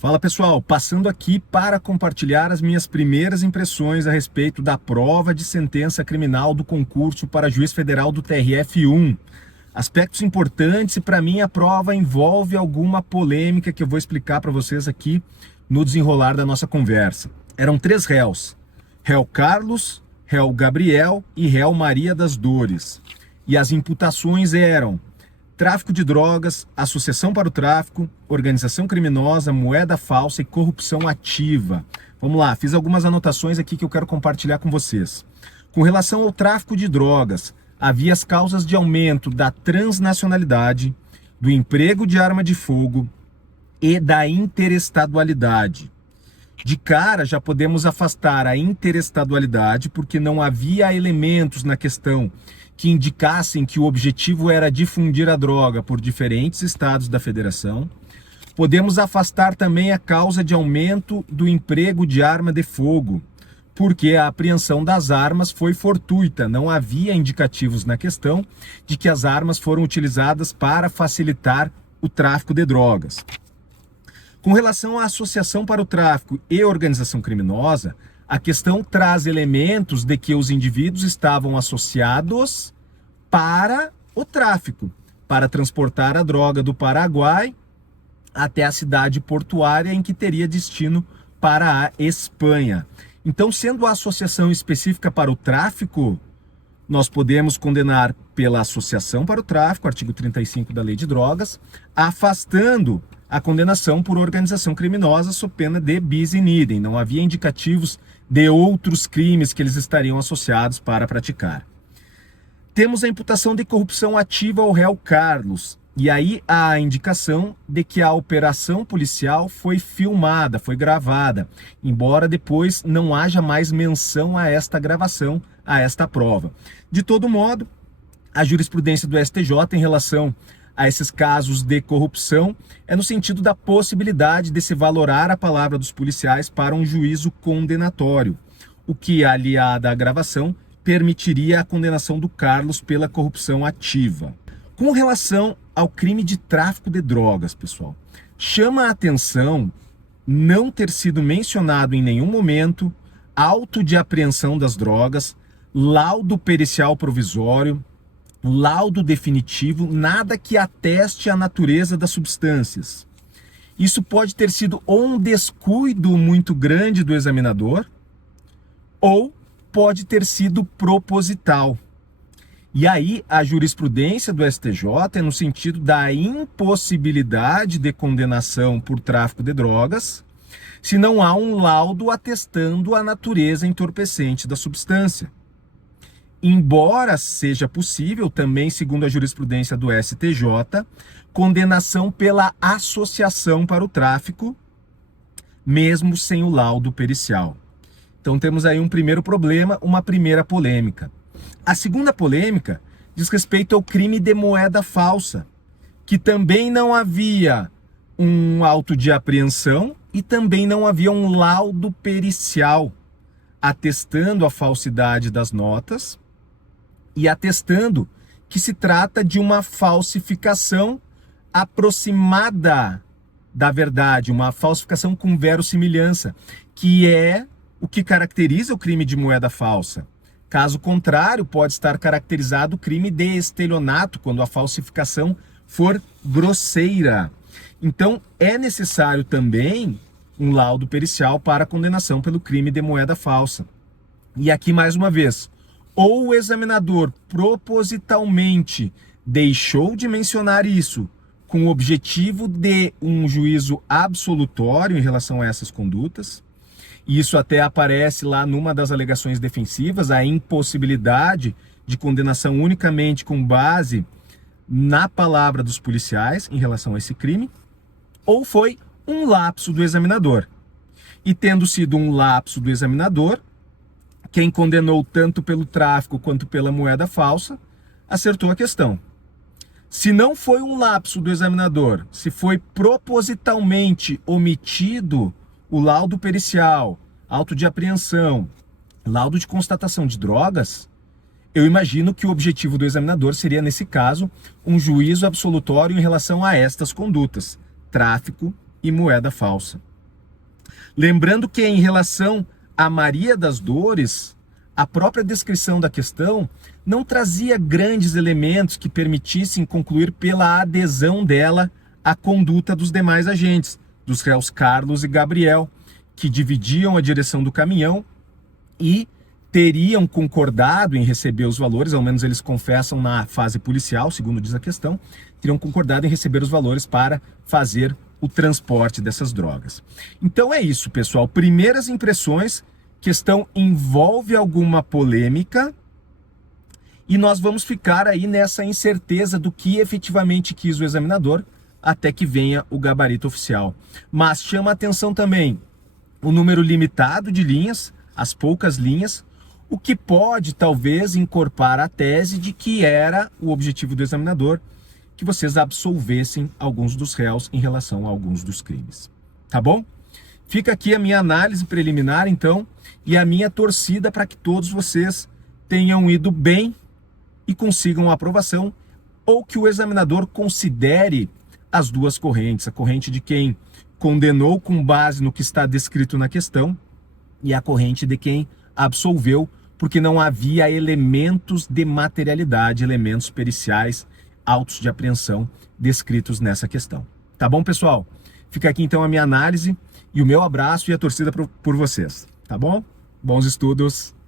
Fala pessoal, passando aqui para compartilhar as minhas primeiras impressões a respeito da prova de sentença criminal do concurso para juiz federal do TRF1. Aspectos importantes e para mim a prova envolve alguma polêmica que eu vou explicar para vocês aqui no desenrolar da nossa conversa. Eram 3 réus, réu Carlos, réu Gabriel e réu Maria das Dores. E as imputações eram tráfico de drogas, associação para o tráfico, organização criminosa, moeda falsa e corrupção ativa. Vamos lá, fiz algumas anotações aqui que eu quero compartilhar com vocês. Com relação ao tráfico de drogas, havia as causas de aumento da transnacionalidade, do emprego de arma de fogo e da interestadualidade. De cara, já podemos afastar a interestadualidade porque não havia elementos na questão que indicassem que o objetivo era difundir a droga por diferentes estados da federação. Podemos afastar também a causa de aumento do emprego de arma de fogo, porque a apreensão das armas foi fortuita, não havia indicativos na questão de que as armas foram utilizadas para facilitar o tráfico de drogas. Com relação à associação para o tráfico e organização criminosa, a questão traz elementos de que os indivíduos estavam associados para o tráfico, para transportar a droga do Paraguai até a cidade portuária em que teria destino para a Espanha. Então, sendo a associação específica para o tráfico, nós podemos condenar pela associação para o tráfico, artigo 35 da Lei de Drogas, afastando a condenação por organização criminosa sob pena de bis in idem. Não havia indicativos de outros crimes que eles estariam associados para praticar. Temos a imputação de corrupção ativa ao réu Carlos. E aí há a indicação de que a operação policial foi filmada, foi gravada, embora depois não haja mais menção a esta gravação, a esta prova. De todo modo, a jurisprudência do STJ em relação a esses casos de corrupção é no sentido da possibilidade de se valorar a palavra dos policiais para um juízo condenatório, o que, aliada à gravação, permitiria a condenação do Carlos pela corrupção ativa. Com relação ao crime de tráfico de drogas, pessoal, chama a atenção não ter sido mencionado em nenhum momento auto de apreensão das drogas, laudo pericial provisório, laudo definitivo, nada que ateste a natureza das substâncias. Isso pode ter sido ou um descuido muito grande do examinador, ou pode ter sido proposital. E aí a jurisprudência do STJ é no sentido da impossibilidade de condenação por tráfico de drogas, se não há um laudo atestando a natureza entorpecente da substância. Embora seja possível, também segundo a jurisprudência do STJ, condenação pela associação para o tráfico, mesmo sem o laudo pericial. Então temos aí um primeiro problema, uma primeira polêmica. A segunda polêmica diz respeito ao crime de moeda falsa, que também não havia um auto de apreensão e também não havia um laudo pericial atestando a falsidade das notas e atestando que se trata de uma falsificação aproximada da verdade, uma falsificação com verossimilhança, que é o que caracteriza o crime de moeda falsa. Caso contrário, pode estar caracterizado o crime de estelionato, quando a falsificação for grosseira. Então, é necessário também um laudo pericial para a condenação pelo crime de moeda falsa. E aqui, mais uma vez, ou o examinador propositalmente deixou de mencionar isso com o objetivo de um juízo absolutório em relação a essas condutas. Isso até aparece lá numa das alegações defensivas, a impossibilidade de condenação unicamente com base na palavra dos policiais em relação a esse crime, ou foi um lapso do examinador. E tendo sido um lapso do examinador, quem condenou tanto pelo tráfico quanto pela moeda falsa, acertou a questão. Se não foi um lapso do examinador, se foi propositalmente omitido o laudo pericial, auto de apreensão, laudo de constatação de drogas, eu imagino que o objetivo do examinador seria, nesse caso, um juízo absolutório em relação a estas condutas, tráfico e moeda falsa. Lembrando que em relação a Maria das Dores, a própria descrição da questão não trazia grandes elementos que permitissem concluir pela adesão dela à conduta dos demais agentes, dos réus Carlos e Gabriel, que dividiam a direção do caminhão e teriam concordado em receber os valores, ao menos eles confessam na fase policial, segundo diz a questão, teriam concordado em receber os valores para fazer o transporte dessas drogas. Então é isso, pessoal. Primeiras impressões, questão envolve alguma polêmica e nós vamos ficar aí nessa incerteza do que efetivamente quis o examinador até que venha o gabarito oficial. Mas chama a atenção também o número limitado de linhas, as poucas linhas, o que pode talvez encorpar a tese de que era o objetivo do examinador que vocês absolvessem alguns dos réus em relação a alguns dos crimes. Tá bom? Fica aqui a minha análise preliminar, então, e a minha torcida para que todos vocês tenham ido bem e consigam a aprovação, ou que o examinador considere as duas correntes, a corrente de quem condenou com base no que está descrito na questão e a corrente de quem absolveu porque não havia elementos de materialidade, elementos periciais, autos de apreensão descritos nessa questão. Tá bom, pessoal? Fica aqui então a minha análise e o meu abraço e a torcida por vocês. Tá bom? Bons estudos!